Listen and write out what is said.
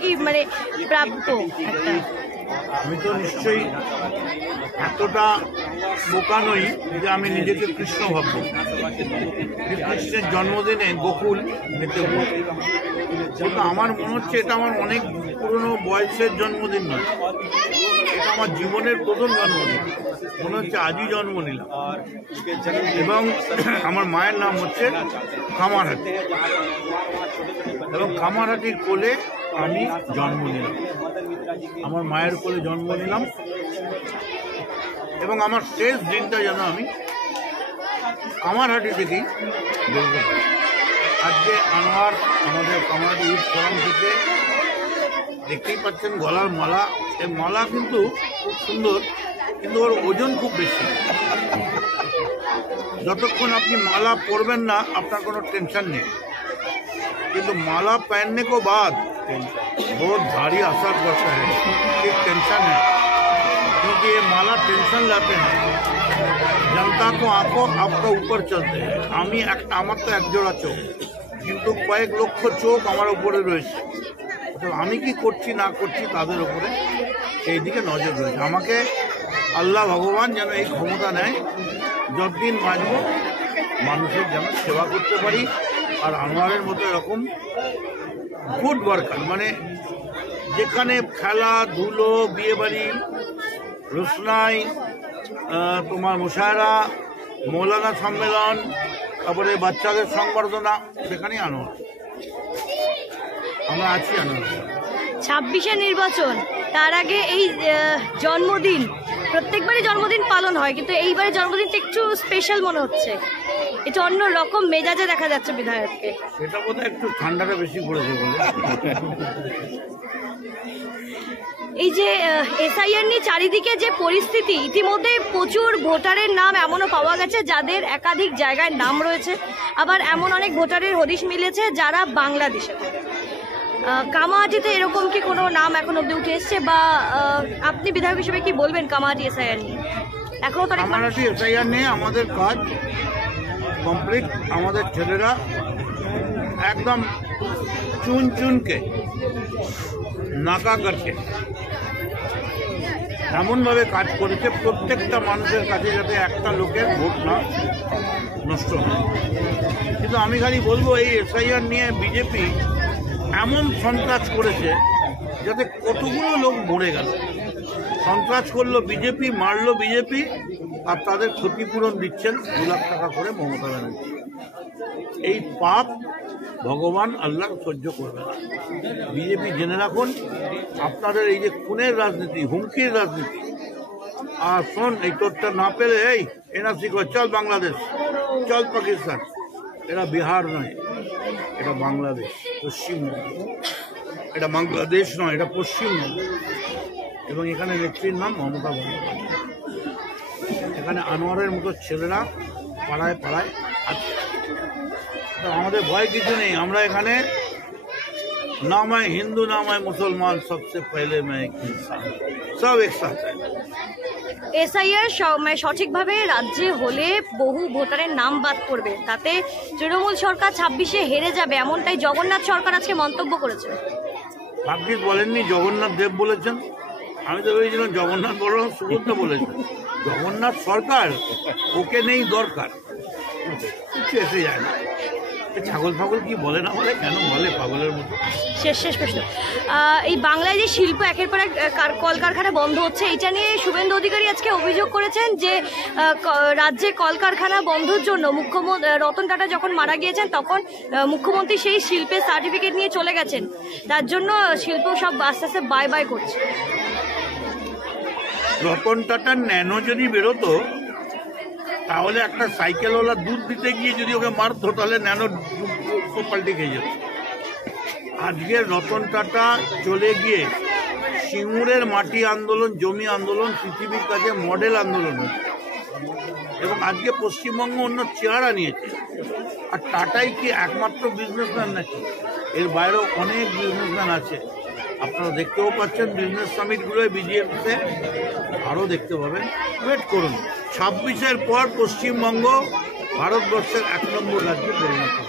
কি মানে প্রাপ্য একটা? আমি তো নিশ্চয়ই এতটা বোকা নই যে আমি নিজেকে কৃষ্ণ ভাববো। কৃষ্ণের জন্মদিনে গোকুল মেতে কিন্তু আমার মনে হচ্ছে এটা আমার অনেক পুরনো বয়সের জন্মদিন নয়, এটা আমার জীবনের প্রথম জন্মদিন। মনে হচ্ছে আজই জন্ম নিলাম। এবং আমার মায়ের নাম হচ্ছে কামারহাটি, এবং কামারহাটির কোলে আমি জন্ম নিলাম, আমার মায়ের কোলে জন্ম নিলাম। এবং আমার শেষ দিনটা যেন আমি কামারহাটি থেকেই বলতে পারি। আজকে আনোয়ার আমাদের কামারহাটি ইউথ ফোরাম থেকে দেখতেই পাচ্ছেন গলার মালা, এই মালা কিন্তু খুব সুন্দর, কিন্তু ওর ওজন খুব বেশি। যতক্ষণ আপনি মালা পরবেন না আপনার কোনো টেনশন নেই, কিন্তু माला पहनने को बाद बहुत भारी असर पड़ता है, एक टेंशन है, क्योंकि ये माला टेंशन लाते हैं, जनता को आंखों आपका ऊपर चलते हैं। আমি একটা, আমার তো এক জোড়া চোখ, কিন্তু কয়েক লক্ষ চোখ আমার উপরে রয়েছে। তো আমি কি করছি না করছি তাদের উপরে সেই দিকে নজর রয়েছে। আমাকে আল্লাহ ভগবান যেন এই ক্ষমতা নেয়, যতদিন বাঁচব মানুষের যেন সেবা করতে পারি। আর আনোয়ারের মতো এরকম গুড ওয়ার্কার, মানে যেখানে খেলাধুলো, বিয়েবাড়ি, রোশনাই, তোমার মুশায়রা, মৌলানা সম্মেলন, তারপরে বাচ্চাদের সংবর্ধনা, সেখানেই আনোয়ার, আমরা আছি আনোয়ার। 26-এ নির্বাচন, তার আগে এই জন্মদিন, প্রত্যেকবারই জন্মদিন পালন হয়, কিন্তু এইবারে জন্মদিনটা একটু স্পেশাল মনে হচ্ছে, এটা অন্য রকম মেজাজে দেখা যাচ্ছে বিধায়ককে। সেটা বোধহয় একটু ঠান্ডাটা বেশি পড়েছে বলে। এই যে এসআইআর নিয়ে চারিদিকে যে পরিস্থিতি, ইতিমধ্যে প্রচুর ভোটারের নাম এমনও পাওয়া গেছে যাদের একাধিক জায়গায় নাম রয়েছে, আবার এমন অনেক ভোটারের হদিশ মিলেছে যারা বাংলাদেশে। কামাহাটিতে এরকম কি কোনো নাম এখন অব্দি উঠে এসছে, বা আপনি বিধায়ক হিসেবে কি বলবেন কামাহাটি এসআইআর নিয়ে? এখনো তো কামাহাটি এসআইআর নিয়ে আমাদের কাজ কমপ্লিট। আমাদের ছেলেরা একদম চুন চুনকে নাকা করকে এমনভাবে কাজ করেছে প্রত্যেকটা মানুষের কাছে যাতে একটা লোকের ভোট না নষ্ট হয়। কিন্তু আমি খালি বলবো এই এসআইআর নিয়ে বিজেপি এমন সন্ত্রাস করেছে যাতে কতগুলো লোক মরে গেল। সন্ত্রাস করলো বিজেপি, মারলো বিজেপি, আর তাদের ক্ষতিপূরণ দিচ্ছেন 2 লাখ টাকা করে মমতা ব্যানার্জি। এই পাপ ভগবান আল্লাহ সহ্য করবে না। বিজেপি জেনে রাখুন, আপনাদের এই যে খুনের রাজনীতি, হুমকির রাজনীতি, আর শোন এই তোরটা না পেলে এই এনআরসি কর, চল বাংলাদেশ, চল পাকিস্তান, এটা বিহার নয়, এটা বাংলাদেশ, পশ্চিমবঙ্গ। এটা বাংলাদেশ নয়, এটা পশ্চিমবঙ্গ। এবং এখানে নেত্রীর নাম মমতা বন্দ্যোপাধ্যায়। এখানে আনোয়ারের মতো ছেলেরা পাড়ায় পাড়ায় আছে। আমাদের ভয় কিছু নেই। আমরা এখানে না मैं हिंदू ना मैं मुसलमान, सबसे पहले मैं एक इंसान, सब एक साथ है। এসআইআর সঠিকভাবে রাজ্যে হলে বহু ভোটারের নাম বাদ পড়বে, তাতে তৃণমূল সরকার 26-এ হেরে যাবে, এমনটাই জগন্নাথ সরকার আজকে মন্তব্য করেছে। ভাগ্যিস বলেননি, জগন্নাথ দেব বলেছেন। আমি তো ভেবেছিলাম জগন্নাথ বলরাম সুভদ্রা বলেছেন। জগন্নাথ সরকার, ওকে নেই দরকার, কিছু এসে যায় না। ছাগল ফাগল কি বলে না বলে, কেন বলে পাগলের মতো। শেষ প্রশ্ন, এই বাংলায় যে শিল্প একের পর এক কলকারখানা বন্ধ হচ্ছে, এটা নিয়ে শুভেন্দু অধিকারী আজকে অভিযোগ করেছেন যে রাজ্যে কলকারখানা বন্ধের জন্য মুখ্যমন্ত্রী রতন টাটা যখন মারা গিয়েছেন তখন মুখ্যমন্ত্রী সেই শিল্পের সার্টিফিকেট নিয়ে চলে গেছেন, তার জন্য শিল্প সব আস্তে আস্তে বাই বাই করছে। রতন টাটার ন্যানো যদি বেরোতো তাহলে একটা সাইকেলওয়ালা দুধ দিতে গিয়ে যদি ওকে মারতো তাহলে ন্যানো পাল্টে খেয়ে যেত। আজকে রতন টাটা চলে গিয়ে সিঙ্গুরের মাটি আন্দোলন, জমি আন্দোলন পৃথিবীর কাছে মডেল আন্দোলন হচ্ছে, এবং আজকে পশ্চিমবঙ্গ অন্য চেহারা নিয়েছে। আর টাটাই কি একমাত্র বিজনেসম্যান নাকি? এর বাইরেও অনেক বিজনেসম্যান আছে, আপনারা দেখতেও পাচ্ছেন বিজনেস সামিটগুলোয় বিজেপিতে, আরও দেখতে পাবেন। ওয়েট করুন, 26-এর পর পশ্চিমবঙ্গ ভারতবর্ষের 1 নম্বর রাজ্যে পরিণত হবে।